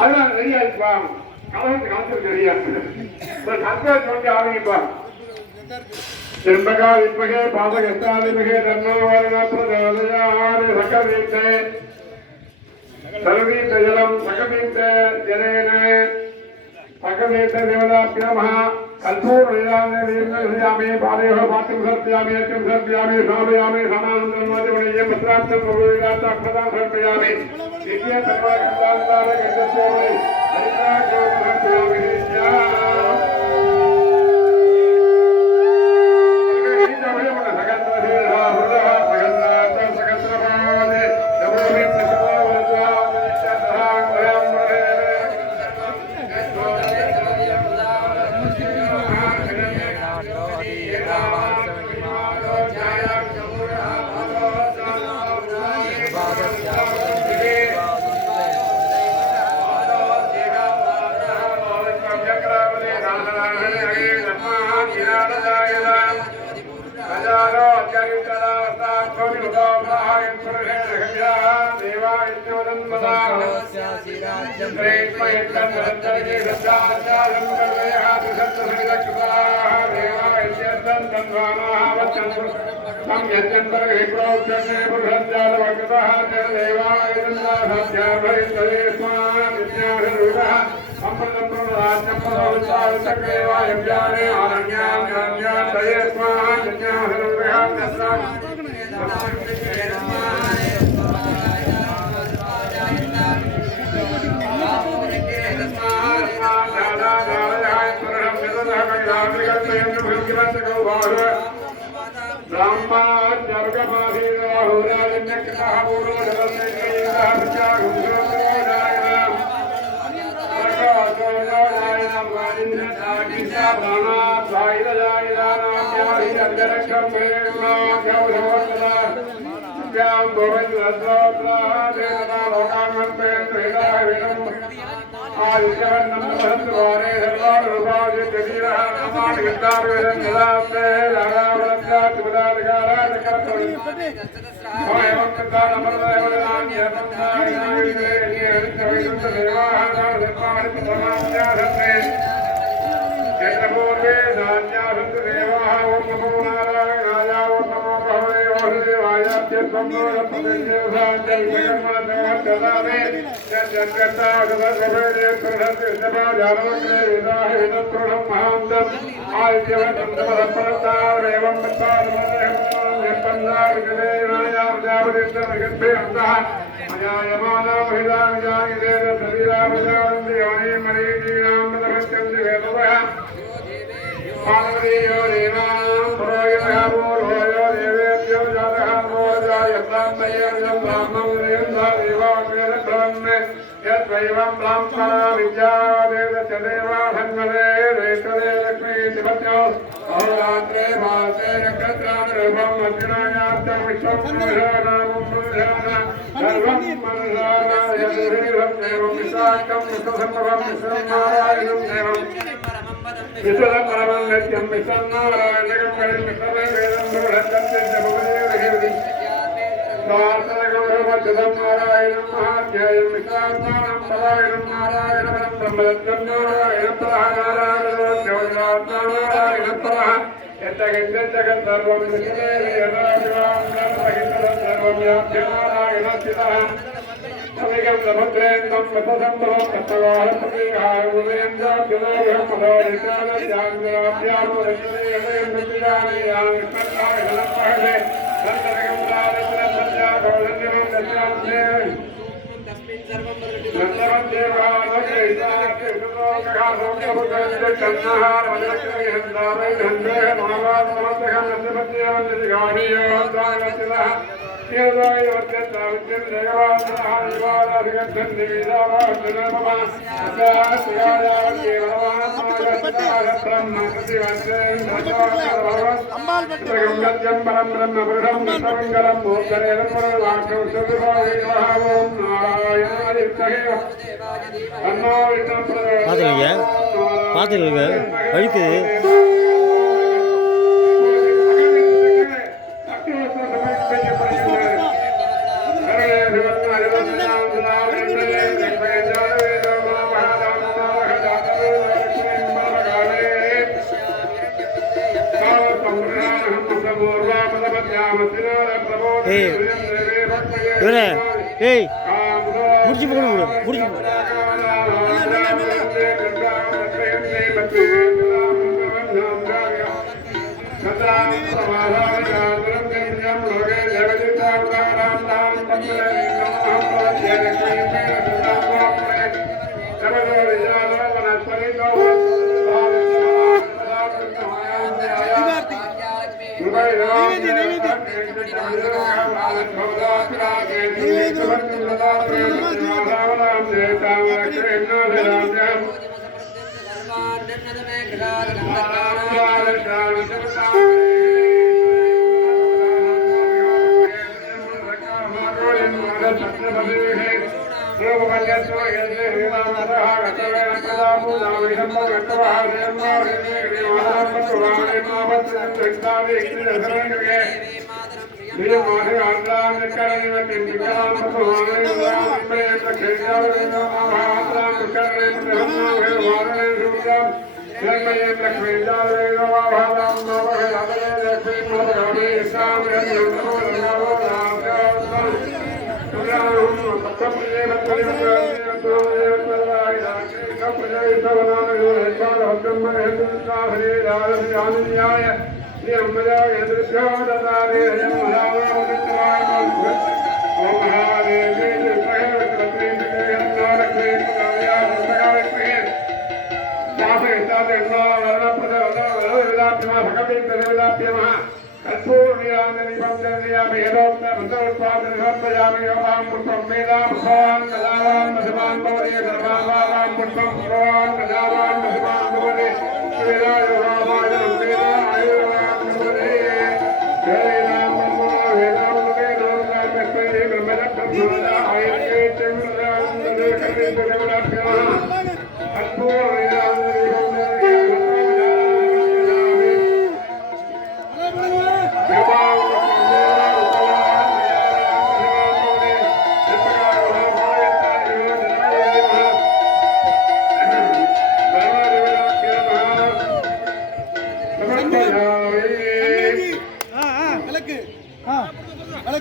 அதெல்லாம் ரெடியா இருப்பா கலந்து கலந்து ரெடியா சந்தோஷம் ஆரம்பிப்பா त्र्यंबका विद्महे पादगस्तादिमहे तन्नो वर्णः प्रचोदयात् सकवीते सर्वीते जलं सकवीते जलेन सकवीते देवताभ्यो नमः कल्पूरयामे वीर्ययामे पादयोः पात्रं सर्पयामि अर्घ्यं सर्पयामि श्रावयामि समानन्दं वादिवणीयं पत्रार्थं प्रभुविदात् अक्षतां सर्पयामि द्वितीय सर्वकर्तान्तारे गच्छस्यामि हरिद्राक्षों सर्पयामि பார்த்துக்கங்க வழுக்குது. ஏய் இவனே ஏய் முடிச்சு போகணும் விடு முடிச்சு போ.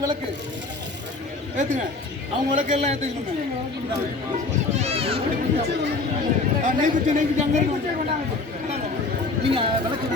விளக்கு ஏத்துங்க. அவங்க விளக்கெல்லாம் ஏத்துக்கணுங்க. நெய் குச்சி அங்கே இருக்கு. நீங்க விளக்கு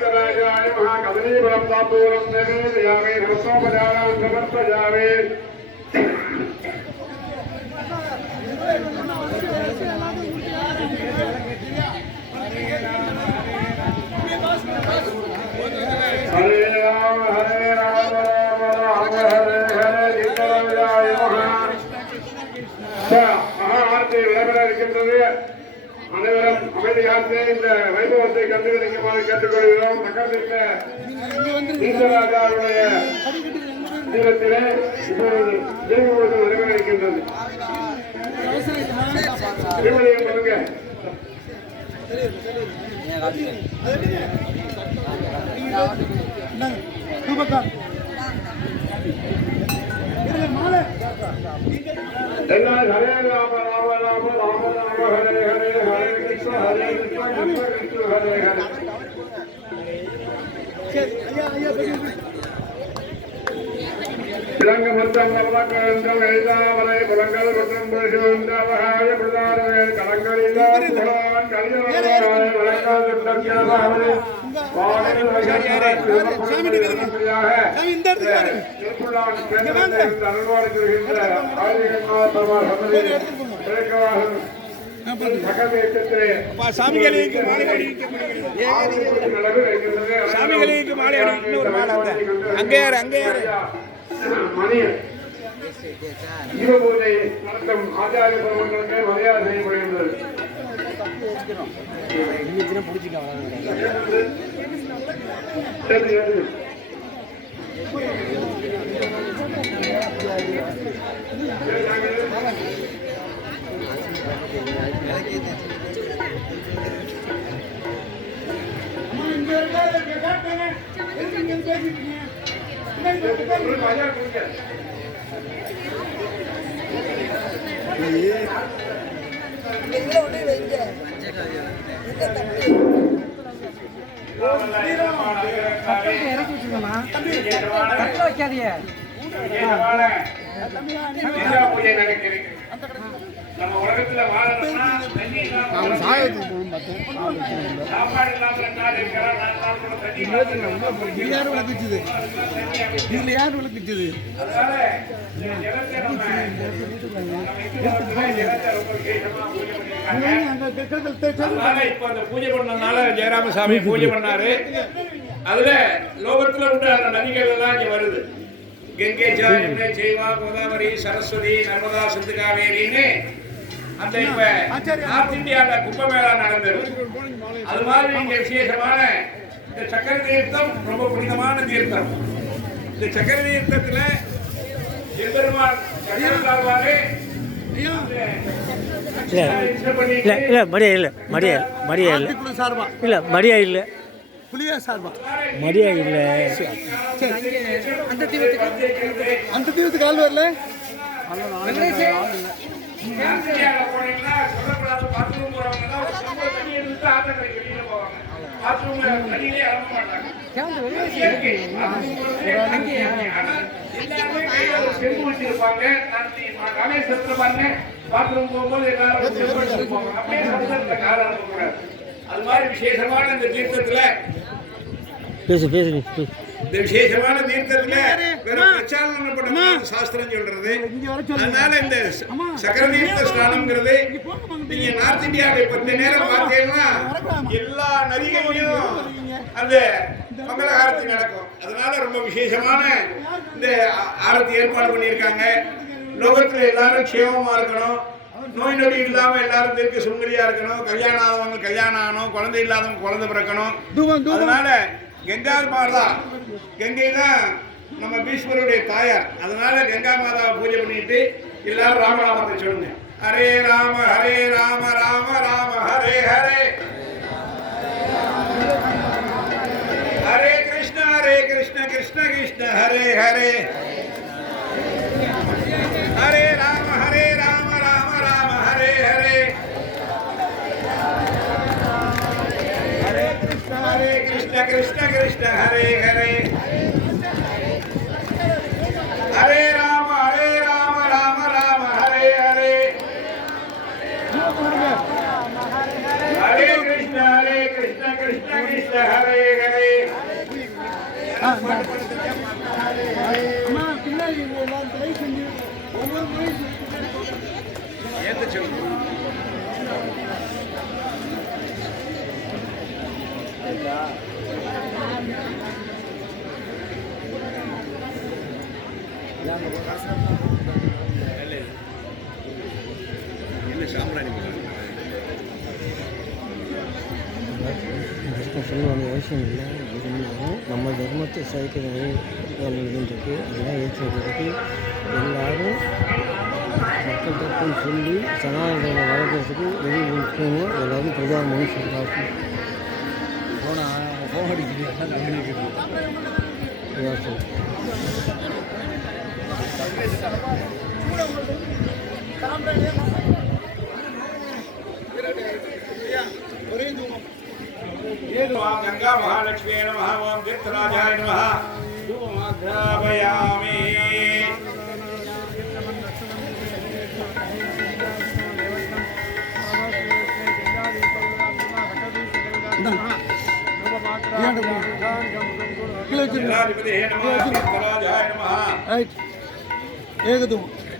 सकलराजाय महाकदलीबलं ताम्बूलं निवेदयामि नमस्तोपचारान् समर्पयामि हरे राम राम राम हरे हरे सीताराय महाआरती விளம்பரம் இருக்கின்றது. அனைவரும் அமைதியாக இந்த வைபவத்தை கண்டுகளிக்குமாறு கேட்டுக்கொள்கிறோம். சீதராஜாவுடைய தீரத்திலே இப்பொழுது ஜெயமூர்த்தி நடைபெற இருக்கின்றது. திருமணியம் பண்ணுங்க. हरे राम राम राम राम राम हरे हरे हरे कृष्ण कृष्ण कृष्ण हरे हरे விலங்கமத்தம் நவலக்கரந்தம் எழுதாவலை புலங்கள் மற்றும் புருஷவந்தவகாய பிரதாரவே கலங்களிலா புகழான் கலியோகராய வழக்கால் சுட்டக்கியமாவலை பாடல் வகையாக திருப்புள்ளான் கேந்திரத்தை அருள்வாடி தருகின்ற ஆதிகநாத பெருமாள் சன்னதி கிழக்கவாசல் சாமிகளுக்கு மாலை இன்னொரு மாலை அங்கே அங்கே மணி ஜீவபூஜை நடத்தும் ஆச்சாரிய பெருமக்களுக்கு மரியாதை செய்யப்படுகின்றது. இங்க இறக்கி வச்சுக்கோமா தட்டில் வைக்காதீங்க. பூஜை நடக்கிறது. நம்ம உலகத்துல வாழணும்னா தண்ணி இல்லாம சாப்பாடு இல்லாம 2 நாள் இருக்கிறோம். 4 நாள் கூட தண்ணி இது யார் விளக்குச்சுது? இதுல யார் விளக்குச்சுது? அதனால ஜலத்தை நம்ம ரொம்ப விசேஷமா பூஜை பண்ணிருக்காங்க. அதனால இப்ப அந்த பூஜை பண்ணனால ஜெயராமசாமி பூஜை பண்ணாரு. அதுல லோகத்துல உண்டான நதிகள் எல்லாம் இங்க வருது. கங்கை, ஜமுனை, ஜெய்வா, கோதாவரி, சரஸ்வதி, நர்மதா, சிந்து, காவேரின்னு அந்த இப்ப நார்த் இந்தியால கும்பமேளா நடந்தது. அது மாதிரி இங்க விசேஷமான இந்த சக்கர தீர்த்தம் ரொம்ப புனிதமான தீர்த்தம். இந்த சக்கர தீர்த்தத்துல எம்பெருமான் சக்கரத்தாழ்வாரே இல்லை மடியா இல்லை மடியா இல்லை சார்பா இல்லை மடியா இல்லை புளியா சார்பா மடியா இல்லை. அந்த தீவத்துக்கு ஆள் வரல. போனீங்கன்னா சொல்லப்படாத பாத்ரூம் போறவங்க தான் ஒரு சொந்த தண்ணி எடுத்து ஆத்தக்கரைக்கு வெளியில போவாங்க. பாத்ரூம்ல தண்ணியிலே இறங்க மாட்டாங்க. இயற்கை. ஆனா எல்லாருமே கையில ஒரு செம்பு வச்சிருப்பாங்க. ராமேஸ்வரத்துல பாருங்க பாத்ரூம் போகும்போது எல்லாரும் செம்பு வச்சிருப்பாங்க. அப்படியே சமுதிரத்தை கால அனுப்பக்கூடாது. அது மாதிரி விசேஷமான இந்த தீர்த்தத்துல இந்த விசேஷமான தீர்த்தத்துல வேற பிரச்சாரம் பண்ண சாஸ்திரம் சொல்றது. அதனால இந்த சக்கர தீர்த்த ஸ்நானம்ங்கிறது நீங்க நார்த் இந்தியாவை 10 நேரம் பார்த்தீங்கன்னா எல்லா நதிகளிலும் அந்த மங்கள நடக்கும். அதனால ரொம்ப விசேஷமான இந்த ஆரத்தி ஏற்பாடு பண்ணியிருக்காங்க. லோகத்துல எல்லாரும் க்ஷேமமா இருக்கணும், நோய் நொடி இல்லாம எல்லாரும் தீர்க்க சுங்கரியா இருக்கணும், கல்யாணம் ஆனவங்க கல்யாணம் ஆகணும், குழந்தை இல்லாதவங்க குழந்தை பிறக்கணும். அதனால கங்கா மாதா, கங்கை தான் நம்ம பீஷ்மருடைய தாயார். அதனால கங்கா மாதாவை பூஜை பண்ணிட்டு எல்லாரும் ராமநாமத்தை சொல்லுங்க. ஹரே ராம ராம ராம ஹரே ஹரே, ஹரே கிருஷ்ண கிருஷ்ண கிருஷ்ண ஹரே ஹரே, ஹரே ராம ராம ராம ஹரே ஹரே, ஹரே கிருஷ்ண கிருஷ்ண ஹரே ஹரே, ஹரே ராம ராம ராம ஹரே ஹரே, ஹரே கிருஷ்ண கிருஷ்ண ஹரே ஹரே. அம்மா பின்னாடி எல்லாம் தயவு செஞ்சு ஒவ்வொரு முறையும் ஏத்து சொல்லுங்க. என்ன சாம்பிராணி சொல்ல வேண்டிய அவசியம் இல்லை. இருந்தாலும் நம்ம தர்மத்தை சேர்க்கிறது இருக்கு. அதெல்லாம் ஏற்றுக்கிறதுக்கு எல்லாரும் மக்கள்கிட்ட போய் சொல்லி சனாதன வளர்க்கறதுக்கு வெளியே போகணும். எல்லோரும் பிரதான சொல்கிறாங்க. ஃபோன் அடிக்கிறது गंगा महालक्ष्मी नमः, ओम तीर्थराजाय नमः। धूपमाध्यापयामि।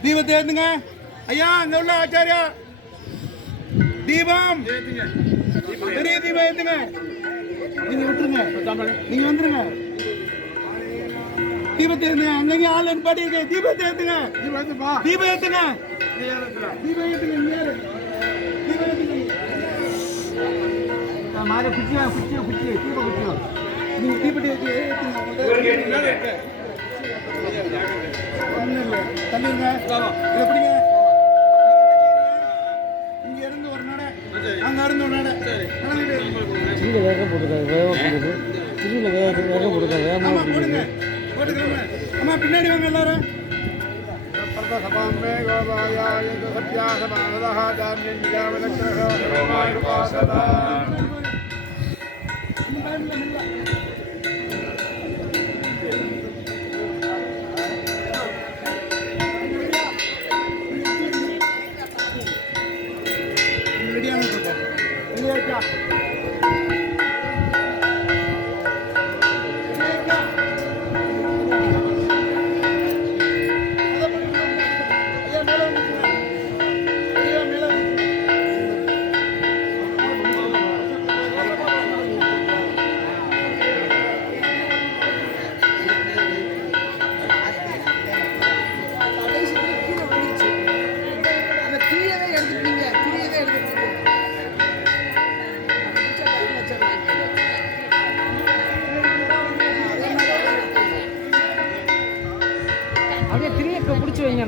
தீபத்தை ஏத்துங்க ஐயா. அங்க உள்ள ஆச்சாரியா தீபம், பெரிய தீபம் ஏத்துங்க. நீங்க விட்டுருங்க, நீங்க வந்துருங்க. தீபத்தை ஏத்துங்க. அங்கங்க ஆள் பாடி இருக்கு. தீபத்தை ஏத்துங்க, தீபம் ஏத்துங்க, தீபம் ஏத்துங்க. மாற குச்சியா குச்சியா குச்சியா தீப குச்சியா நீங்க தீபத்தை ஏத்துங்க. தள்ளிருங்க, இதை பிடிங்க. இங்க இருந்து ஒரு நட, அங்க இருந்து ஒரு நட. வேகம் போட்டுருக்காங்க, வேகம் போட்டுருக்கு. திருவிழா வேகம் கொடுக்க ஆமா வேகமாக போடுங்க போட்டுக்கலாமா அம்மா பின்னாடி வாங்க எல்லாரும் ரெடியாக இல்லையா அப்படியே திரிய பிடிச்சி வைங்க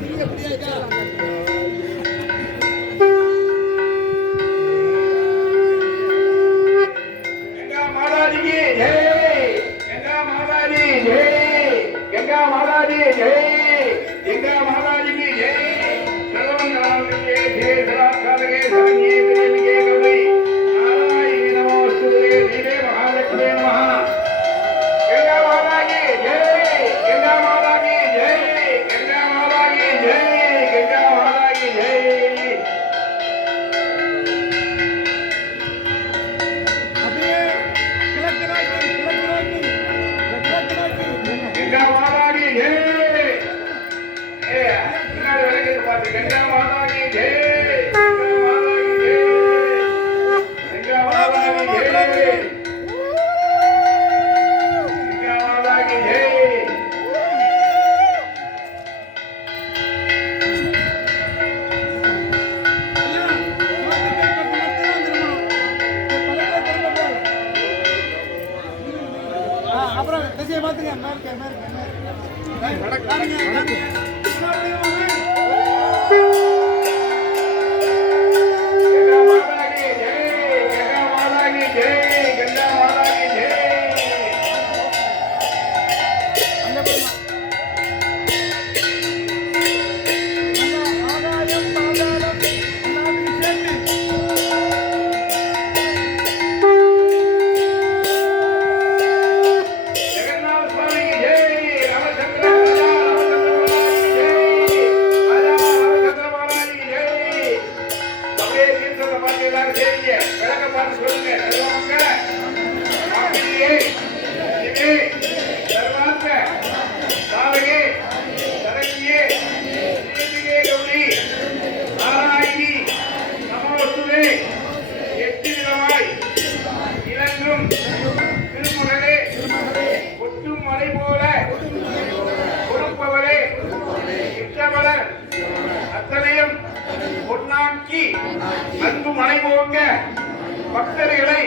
गंगा माता जी की जय गंगा माता जी जय गंगा माता जी जय गंगा माता जी की जय सर्वमंगलांगे जय सदाकाले शरण्ये त्र्यंबके गौरी नारायणी नमोस्तुते देवी महालक्ष्मी नमः गंगा माता की जय गंगा माता की जय गंगा माता की जय गंगा माता की जय அப்படியே கிழக்கு நோக்கி गंगा माता की जय ए பின்னாடி விளக்கிட்டு பாத்து गंगा माता की जय गंगा माता की जय गंगा माता की जय गंगा माता की जय அப்புறம் திசையை பார்த்துங்க गंगा माता की जय गंगा माता की जय गंगा माता की जय जगन्नाथ स्वामी की जय रामचंद्र महाराज की जय அப்படியே தீர்த்தத்தை பார்த்து எல்லாரும் சரிங்க விளக்க பார்த்து சொல்லுங்க சொல்லுவாங்க அப்படியே இது சர்வாங்க சாலகே சரண்யே தீபிகே கௌரி நாராயணி நமோஸ்துதே எட்டு விதமாய் இலங்கும் திருமகளே ஒட்டும் மலை போல கொடுப்பவரே இட்டவளர் அத்தனையும் பொன்னாக்கி அன்பு மலை போங்க பக்தர்களை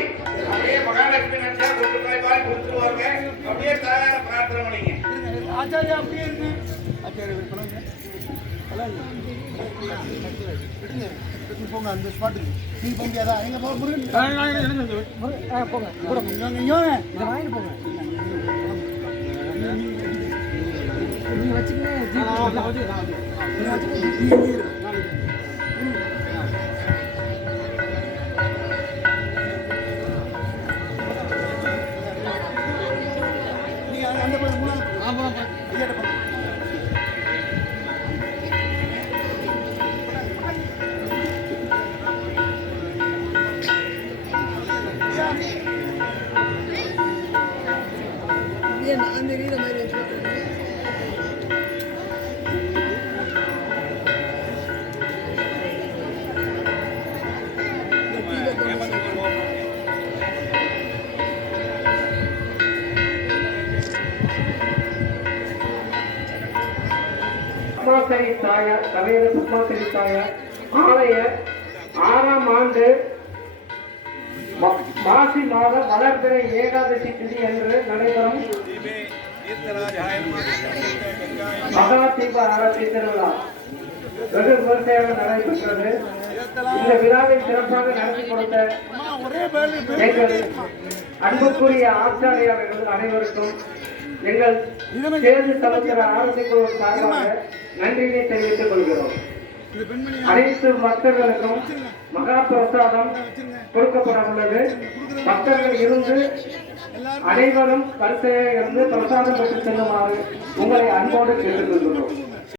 அப்படியே மகாலட்சுமி நினைச்சா கொண்டு போய் பாரி கொடுத்துருவாங்க அப்படியே தாயார பிரார்த்தனை பண்ணிங்க ஆச்சாரியா அப்படியே இருக்கு ஆச்சாரியா பண்ணுங்க போங்க அந்த ஸ்பாட்டுக்கு நீ போக முடியாதா எங்க போக முருகன் போங்க இங்க வாங்கிட்டு போங்க நீங்க வச்சுக்கங்க நீங்க அந்த போய் மூணாவது ஐயாட்ட போங்க அந்த ரீட மாதிரி வச்சுக்கோங்க பத்மாசரி தாயார் சமேத பத்மாசரி தாயார் ஆலய 6ஆம் ஆண்டு மாசி மாத வளர்பிறை ஏகாதசி திதி என்று நடைபெறும் மகா தீப ஆராய்ச்சி திருவிழா வெகு விமர்சையாக நடைபெற்றது. இந்த விழாவை சிறப்பாக நடத்தி கொடுத்த எங்கள் அன்புக்குரிய ஆச்சாரியாளர்கள் அனைவருக்கும் எங்கள் தேர்வு சமுத்திர ஆரத்தி குழு சார்பாக நன்றியை தெரிவித்துக் கொள்கிறோம். அனைத்து பக்தர்களுக்கும் மகா பிரசாதம் கொடுக்கப்பட உள்ளது. பக்தர்கள் இருந்து அனைவரும் கருத்தையே இருந்து பிரசாதம் பெற்று செல்லுமாறு உங்களை அன்போடு கேட்டுக்கொள்கிறோம்.